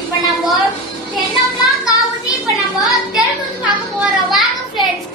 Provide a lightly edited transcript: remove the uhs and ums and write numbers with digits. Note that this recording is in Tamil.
இப்ப நம்ம 10 o'clock ஆகுது. இப்ப நம்ம தெருக்கூத்து பார்க்க போறோம். வாங்க ஃப்ரெண்ட்ஸ்.